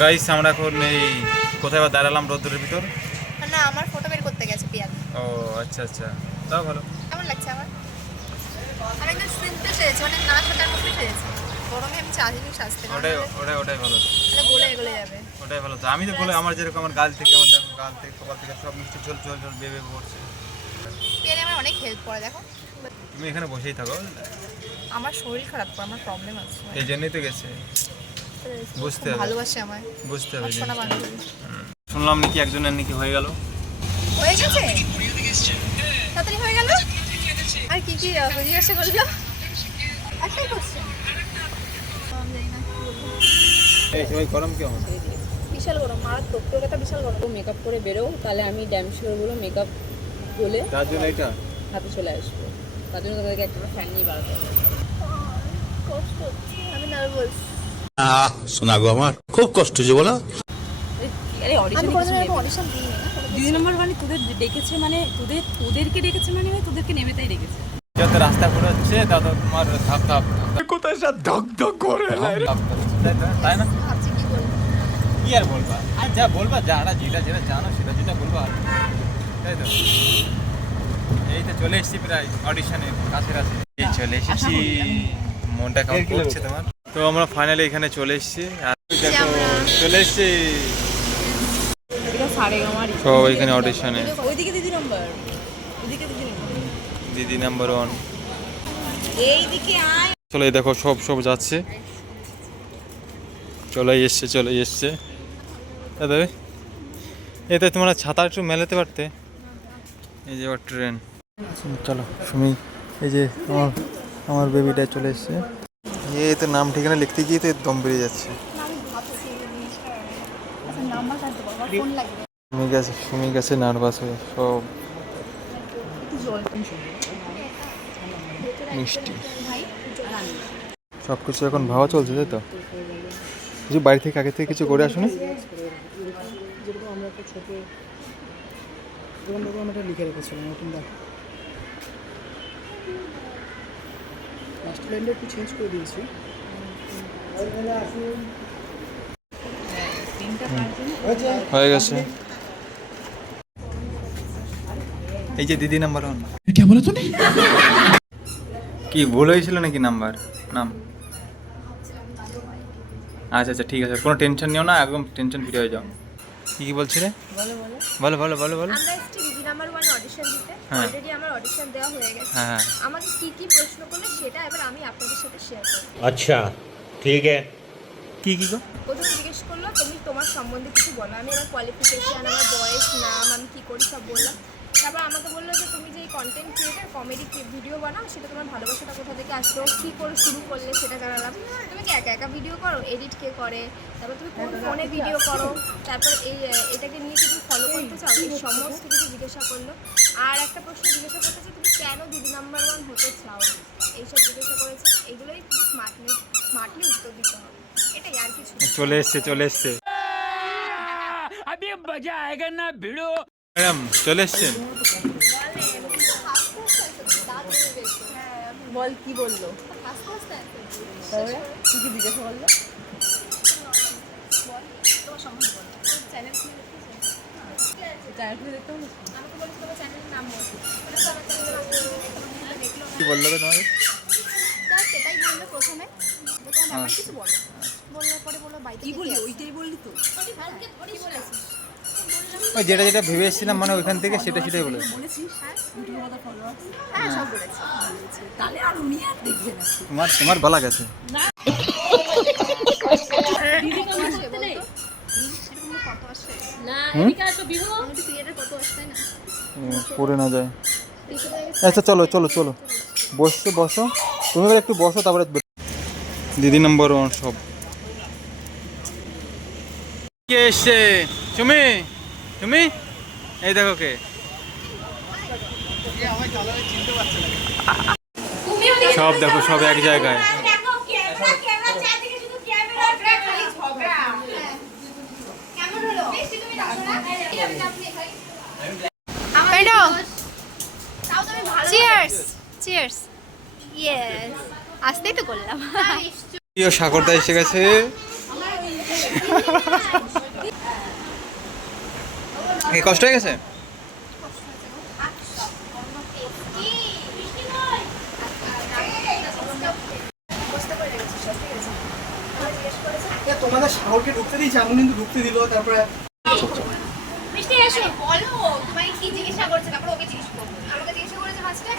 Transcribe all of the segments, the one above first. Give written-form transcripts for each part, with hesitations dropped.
Guys আমরা এখন এই কোথায় বা দাঁড়ালাম রোদ্দুরের ভিতর। না আমার ফটো বের করতে গেছে পিয়াল। ও আচ্ছা আচ্ছা, তাও ভালো। কেমন লাগছে আমার? আমি একদম সিম্পল সেজেছি, মানে না সাজার মধ্যে সেজেছি। গরমে আমি চাঁদিনী সাজতে ওটাই ভালো, মানে গলে যাবে। ওটাই ভালো। তো আমি তো বলে আমার যেরকম আমার গাল থেকে আমার দেখো গাল থেকে কপাল থেকে সব মিষ্টি ঝোল ঝোল ঝোল বেবে পড়ছে। পিয়ালে আমার অনেক হেল্প করে দেখো। তুমি এখানে বসেই থাকো। আমার শরীর খারাপ করে, আমার প্রবলেম আছে। এই জন্যই তো গেছে, বুঝতে হবে, ভালোবাসে আমায়, বুঝতে হবে। সোনা বান্ধবী। শুনলাম নাকি একজনের নাকি হয়ে গেল। হয়ে গেছে, তাড়াতাড়ি হয়ে গেল। আর কি কি জিজ্ঞাসা করলো? একটাই কোশ্চেন। এই সবাই গরম কেমন? বিশাল গরম, মারাত্মক। কলকাতা বিশাল গরম। মেকআপ করে বেরো, তাহলে আমি ড্যাম শিওরগুলো মেকআপ বলে তার জন্য এটা হাতে চলে আসবো। তার জন্য তাদেরকে একটা ফ্যান নিয়ে বাড়াতে হবে। কষ্ট হচ্ছে, আমি নার্ভাস। শোনা গো আমার খুব কষ্ট হচ্ছে বলো। আরে অডিশন দিইনি না। দিদি নম্বর মানে তোদের ডেকেছে, মানে তোদেরকে ডেকেছে, মানে তোদেরকে নেমে তাই ডেকেছে। যত রাস্তা ঘুরে হচ্ছে তত তোমার ধাপ ধাপ কোথায় সব ধক ধক করে তাই না? ভাবছি কি বলবো। কি আর বলবা, আর যা বলবা যারা যেটা যেটা জানো সেটা যেটা বলবা, তাই তো। এই তো চলে এসেছি প্রায় অডিশনের কাছাকাছি। এই চলে এসেছি, মনটা কেমন করছে তোমার? তো আমরা ফাইনালি এখানে চলে এসেছি আর দেখো চলে এসেছি সব এখানে অডিশনে। ওইদিকে দিদি নম্বর, ওইদিকে দিদি নাম্বার 1। এইদিকে আয়। চলে এই দেখো সব যাচ্ছে, চলে এসছে দাদা। এতে তোমরা ছাতা একটু মেলাতে পারতে। এই যে আবার ট্রেন। চলো সুমি, এই যে আমার বেবিটা চলে এসছে। এই তো নাম ঠিকানা লিখতে গিয়ে তো দম বেরিয়ে যাচ্ছে। সুমি গেছে নার্ভাস হয়ে, সব মিষ্টি সব কিছু এখন ভাবা চলছে, তাই তো। কিছু বাড়ি থেকে আগে থেকে কিছু করে আসুনি। যেরকম আমরা একটা ছোটো দোকান আমরা লিখে রেখেছিলাম নতুন দেখ লাস্ট লাইনটা একটু চেঞ্জ করে দিয়েছি। হয়ে গেছে। এই যে দিদি নাম্বার 1। কি ভুল হয়েছিল নাকি নাম? আচ্ছা আচ্ছা ঠিক আছে, কোনো টেনশন নিও না, একদম টেনশন ফ্রি হয়ে যাও। কি বলছিলে? বলো। আমরা এসেছি দিদি নাম্বার 1 অডিশন দিতে। অলরেডি আমার অডিশন দেওয়া হয়ে গেছে। হ্যাঁ। আমাকে কি কি প্রশ্ন করলো সেটা এবার আমি আপনাদের সাথে শেয়ার করব। আচ্ছা ঠিক আছে। কি গো? প্রথমে জিজ্ঞেস করলো তুমি তোমার সম্বন্ধে কিছু বলো। আমি আমার কোয়ালিফিকেশন, আমার বয়স, নাম, আমি কি করি সব বললাম। তারপর আমাকে বললো যে তুমি যে কন্টেন্ট ক্রিয়েটার, কমেডি ভিডিও বানাও, সেটা তোমার ভালোবাসাটা কোথা থেকে আসলো, কী করে শুরু করলে সেটা জানালাম। তুমি কি একা ভিডিও করো, এডিট কে করে, তারপর তুমি কোন ফোনে ভিডিও করো, তারপর এটাকে নিয়ে কি তুমি ফলো করতে চাও, এই সমস্ত কিছু জিজ্ঞাসা করলো। আর একটা প্রশ্ন জিজ্ঞাসা করতে চাই, তুমি কেন দিদি নাম্বার 1 হতে চাও, এইসব জিজ্ঞাসা করেছে। এইগুলোই খুব স্মার্টলি উত্তর দিতে হবে, এটাই আর কিছু। চলে এসছে ম্যাডাম, চলে এসছেন। বল কি বললো, কি কি জিজ্ঞাসা করলো? তোমার সম্বন্ধে বলো, চ্যানেল খুলে দেখতে হবে। আমাকে বলছি তোমার চ্যানেলের নাম বলো। কি বললো তোমাকে? সেটাই বললো প্রথমে, যে তোমার ব্যাপারে কিছু বলো। বললার পরে বললো বাইকে কি বললি? ওইটাই বললি তো? কি বলেছিস? ওই যেটা ভেবে এসেছিলাম, মানে ওইখান থেকে সেটাই বলে। বলেছিস? হ্যাঁ, ইউটিউবে কথা ফলোয়ার্স। হ্যাঁ সব বলেছি। তাহলে আর উনি আর দেখবে না। তোমার বলা গেছে। কত আসে না, এদিকে আসো বিহু। আমাদের ক্রিয়েটার কত আসে না পড়ে না যায়। আচ্ছা চলো বসো। তুমি এবার একটু বসো, তারপরে দিদি নাম্বার 1 সব কে এসছে? তুমি এই দেখো কে। সব দেখো, সব এক জায়গায়। চিয়ার্স। ইয়েস, আসতেই তো করলাম। সাগরদা এসে গেছে। এই কষ্ট হয়ে গেছে? তোমাদের সাগরকে ঢুকতে দিয়েছে, এমন কিন্তু ঢুকতে দিল, তারপরে মিষ্টি এসো বলো তোমায় কি জিজ্ঞাসা করছে, তারপর ওকে জিজ্ঞেস করবো। আমাকে জিজ্ঞাসা করেছে ফার্স্টে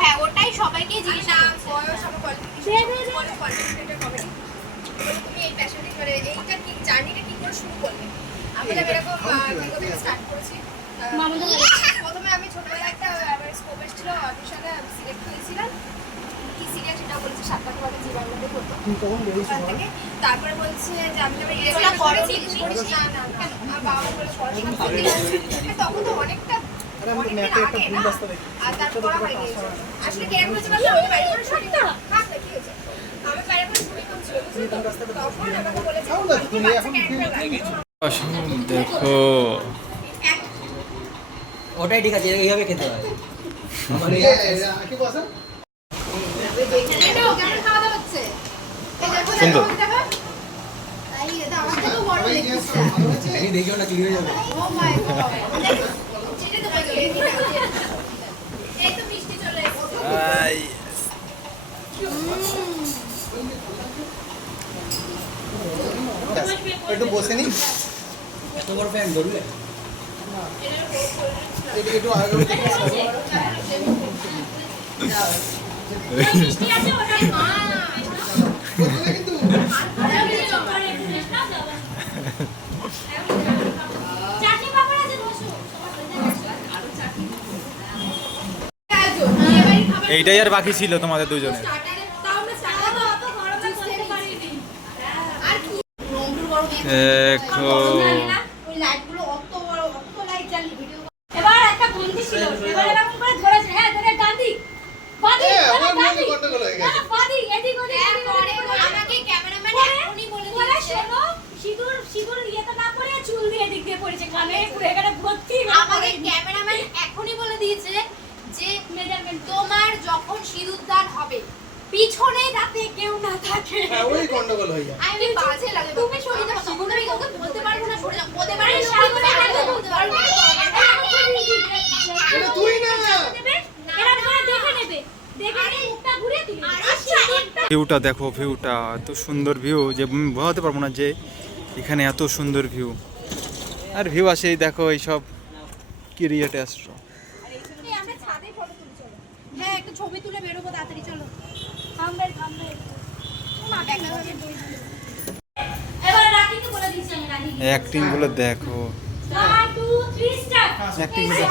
হ্যাঁ ওটাই সবাইকে জিজ্ঞাসা বয়স আমার কোয়ালিফিকেশন কমেডি তুমি এই প্যাশনটি করে এইটা কি জার্নিটা কি করে শুরু করলে? আমি এরকম স্টার্ট করেছি প্রথমে আমি ছোটবেলায় একটা স্কোপ এসেছিল অডিশনে সিলেক্ট হয়েছিলাম কি সিরিয়াল সেটা বলেছে 7 লাখ টাকা জীবন মধ্যে করতো ওখান থেকে তারপরে বলছে যে আমি যখন এগুলো করেছি না না কেন আমার বাবা বলে পড়াশোনা করতে গেছে তখন তো অনেকটা ম্যাপে একটা ভুল রাস্তা দেখি। আর তারপর হয়ে গিয়েছে আসলে কেন হয়েছে বলতে আমি বাড়ি করে সবটা খারাপ না কি হয়েছে আমি বাইরে করে শুরু করছি তখন আমাকে বলেছে তুমি এখন দেখো ওটাই ঠিক আছে, এইভাবে খেতে হয়। কি বলছ? কেমন খাওয়া দাওয়া হচ্ছে সুন্দর। তাই এটা আমার থেকে বড় দেখতেছে আমি দেখিও না, ক্লিয়ার হয়ে যাবে। ও মাই গড ছেড়ে তো ভাই এই তো মিষ্টি চলে এসেছে একটু বসে নি, এত বড় ফ্যান ধরলে একটু আগে মিষ্টি আছে ওটাই মা কিন্তু চাটনি পাপড় আছে বসো এইটাই আর বাকি ছিল তোমাদের দুজনের। দেখো এবার একটা বন্দি ছিল, এবার এরকম করে ধরেছে, হ্যাঁ ধরে গান্ধী বাদি গান্ধী গন্ডগোল হয়ে গেছে। বাদি এদিক ওদিক আমাকে ক্যামেরাম্যান এখনই বলে বলে দিয়েছে শোনো সিঁদুর ইয়েতে না পড়ে চুল দিয়ে এদিক দিয়ে পড়েছে, কানে পুরো এখানে ভর্তি আমাকে ক্যামেরাম্যান এখনই বলে দিয়েছে যে মেজারমেন্ট তোমার যখন সিঁদুরদান হবে পিছনে যাতে কেউ না থাকে হ্যাঁ, ওই গন্ডগোল হয়ে যায়। আমি বাজে লাগে তুমি সরে যাও তখন আমি কাউকে বলতে পারবো না সরে যাও বলতে পারি বলতে পারবো এটা তুই না। এরা ধরে দেখে নেবে, দেখে নিয়ে মুখটা ঘুরিয়ে দিবে। আচ্ছা ভিউটা দেখো, ভিউটা এত সুন্দর ভিউ যে আমি বোঝাতে পারবো না যে এখানে এত সুন্দর ভিউ। আর ভিউ আসে এই দেখো এইসব কিরিয়াটে আসছো। আমরা ছাদে ফটো তুলি চলো। হ্যাঁ একটা ছবি তুলে বেরোবো তাড়াতাড়ি চলো। থামবে মা দেখা হবে এবার রাকিকে বলে দিচ্ছি আমি রাকি। অ্যাক্টিং গুলো দেখো, 1 2 3 স্টার্ট। অ্যাক্টিং গুলো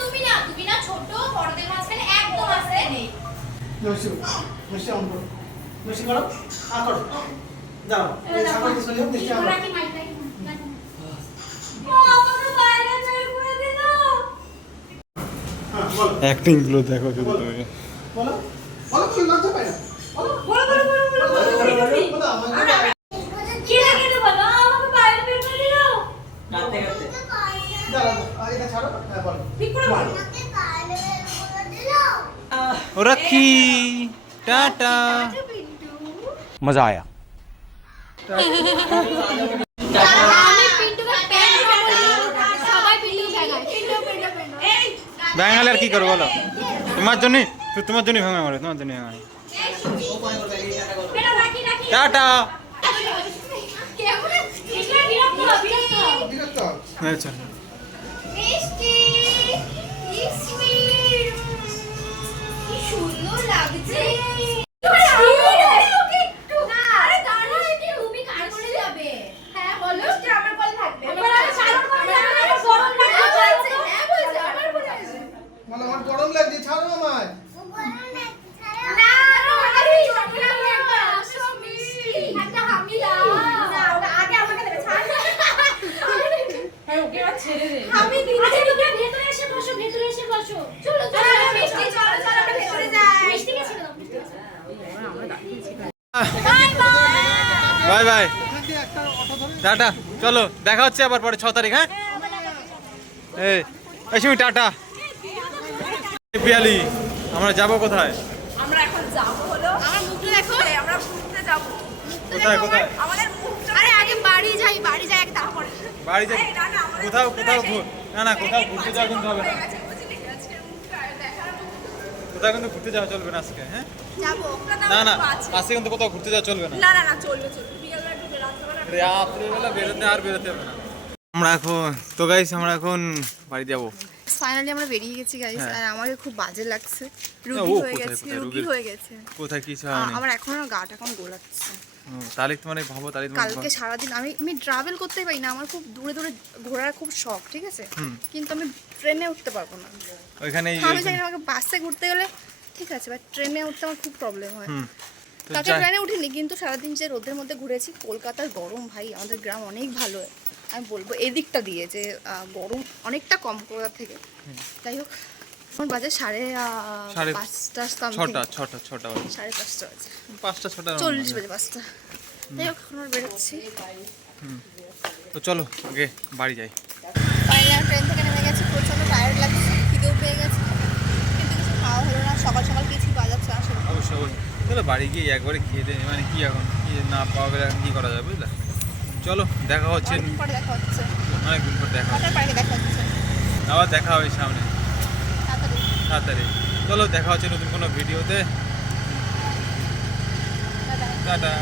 তুমি না ছোট বড়দের মাঝখানে একদম আসতে নেই মিষ্টি মিষ্টি অন করো, মিষ্টি করো, আ করো, যাও এই সাগর তো শুনিও মিষ্টি আনো। রাকি মাইক রাকি ও আমাকে বাইরে বের করে দিল। হ্যাঁ বলো অ্যাক্টিং গুলো দেখো শুধু তুমি। বলো বলো, তুমি লজ্জা পাই না, বলো বলো বলো আমাকে কি লাগে তো বলো আমাকে বাইরে বের করে দিল। কাঁদতে কাঁদতে দাঁড়াও, এটা ছাড়ো, হ্যাঁ বলো। ঠিক করে বলো। ওরা কি টাটা मजा आया। আমি পিন্টুকে প্যান বলি সবাই পিন্টু খায় এই ব্যাঙ্গালে আর কি করবো বলো? তোমার জন্যই তোমার জন্যই ভাঙা মারে, তোমার জন্যই ভাঙা। বেটা রাকি রাকি টাটা। কেমন এটা বিরক্ত বিরক্ত আচ্ছা মিষ্টি কি সুইট কি সুন্দর লাগছে হ্যাঁ বলো আমার বল থাকবে এবার আমি সারণ করে যাবে না গরম লাগছে হ্যাঁ বলছে আমার বলে আছে বলো আমার গরম লাগছে, ছাড়ো আমায়। না আমি চটলাম একটা মিষ্টি একটা হামি দাও না ওটা আগে আমাকে দেবে ছাড় হ্যাঁ ওকে আর ছেড়ে দে। আমি দিন আচ্ছা তোমরা ভেতরে এসে বসো চলো চলো মিষ্টি চলো চলো আমরা ভেতরে যাই মিষ্টিকে ছেড়ে দাও মিষ্টিকে ছেড়ে দাও। Bye bye bye bye, tata. চলো দেখা হচ্ছে আবার পরে 6 তারিখ। হ্যাঁ এই সুমি টাটা। পিয়ালি আমরা যাব কোথায়? আমরা এখন যাবো হলো আমার মুখটা দেখো। আমরা ঘুরতে যাবো। কোথায় কোথায়? আমাদের মুখটা আরে আগে বাড়ি যাই আগে তারপরে। বাড়ি যাই। এই, না, না, আমাদের কোথাও ঘুরতে কোথাও যাই। ঘুর না না কোথাও ঘুরতে যাওয়া কিন্তু হবে না। হয়ে গেছে, বুঝলি? আজকের মুখটা দেখার মতো কোথাও কিন্তু ঘুরতে যাওয়া চলবে না আজকে, হ্যাঁ? যাবো। না না আছে। আজকে কিন্তু কোথাও ঘুরতে যাওয়া চলবে না। না না না চলবে বিকেলবেলা একটু বেরাতে হবে না। রাত্রেবেলা বেরোতে আর বেরোতে হবে না। আমরা এখন তো গাইস আমরা এখন বাড়ি যাবো। ফাইনালি আমরা বেরিয়ে গেছি গাইস হ্যাঁ। আর আমাকে খুব বাজে লাগছে ও, রুগী হয়ে কোথায়, গেছে কোথায়? রুগী রুগীর- হয়ে গেছে কোথায় কিছু হয়নি? আমার এখনো গাটা এখন গোলাচ্ছে তাহলে তোমার ভাবো তাহলে তোমার কালকে সারাদিন আমি ট্রাভেল করতেই পারি না আমার খুব দূরে দূরে ঘোরার খুব শখ ঠিক আছে কিন্তু আমি ট্রেনে উঠতে পারবো না ওইখানে আমি জানি না, আমাকে বাসে ঘুরতে গেলে ঠিক আছে বাট ট্রেনে উঠতে আমার খুব প্রবলেম হয় তো কালকে যাই- ট্রেনে উঠিনি কিন্তু সারাদিন যে রোদের মধ্যে ঘুরেছি কলকাতার গরম ভাই আমাদের গ্রাম অনেক ভালো আমি বলবো এদিকটা দিয়ে যে গরম অনেকটা কম কলকাতা থেকে যাই হোক এখন বাজে সাড়ে সাড়ে- 5টা something। ছটা বাজে। 5:30 বাজে 5টা 6টা 40 বাজে 5টা যাই হোক এখন আমরা বেরোচ্ছি তো চলো আগে বাড়ি যাই। ফাইনালি আমরা ট্রেন থেকে নেমে গেছি প্রচণ্ড টায়ার্ড লাগছে খিদেও পেয়ে গেছে কিন্তু কিছু খাওয়া হলো না সকাল সকাল কিছু বাজাচ্ছে না সেরকম অবশ্যই অবশ্যই চলো বাড়ি গিয়ে একবারে খেয়ে দে মানে কি এখন কি না পাওয়া গেলে এখন কি করা যাবে বুঝলে? চলো দেখা হচ্ছে অনেকদিন পরে দেখা হচ্ছে অনেকদিন পর দেখা হচ্ছে। কটার পার্কে দেখা হচ্ছে আবার দেখা হবে সামনে তাড়াতাড়ি তাড়াতাড়ি। চলো দেখা হচ্ছে নতুন কোনো ভিডিওতে। Tata tata.